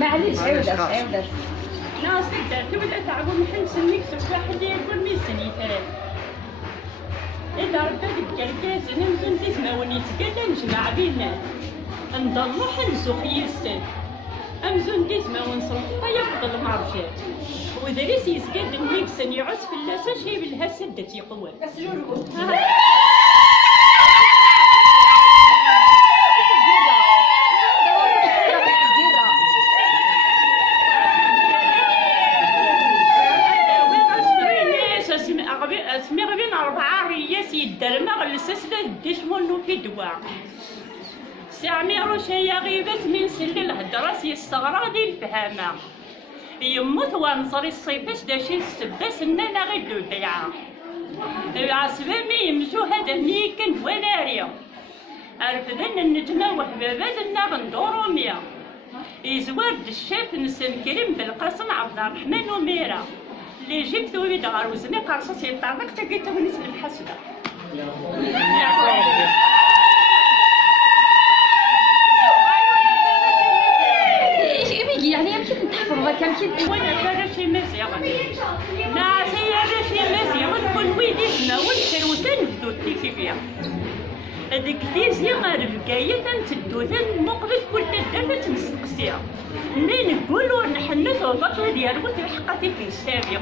معليش عاودت ناس دارت ولا تعبوا محل سنيك سوف واحد يقول ميسن يتاب إذا ربك الكركاز نمزن تسمى ونيتقال نجمع بينا نضلح نسوخ يستن أمزون تسمى ونصرف يفضل معرفات ودريس يسقد النكسن يعس في اللاسة شي بالها سدت يقوى اسمي غبين 4 رياس يدرمغ لسسلة دشمونو في دواء سامي روشايا غيبت من سل الهدرس يستغرى دي الفهامة يموت وانصري الصيفاش داشي السباس اننا غيدو البيعة عصبامي يمشو هذا ميكن وناريا ارفدن النجمة وحبابات غندورو ميا يزوارد الشاف نسم كريم بالقاسم عبد الرحمن وميرا اللي جبت وليد غاروزني قرصص يطلق تلقيت ونس بالحسبة يعني يمكن تحفظ ذاك يمكن وانا فراشي مزيغ ناس هي راشي مزيغ كل ويدي سما والكروتان بدو تيفي فيها هذيك تيزي غير البكاية تنتدو مقبل كل تدافع تنسقسيها منين نقولو نحنث البطل ديالو تلحقاتي في السابق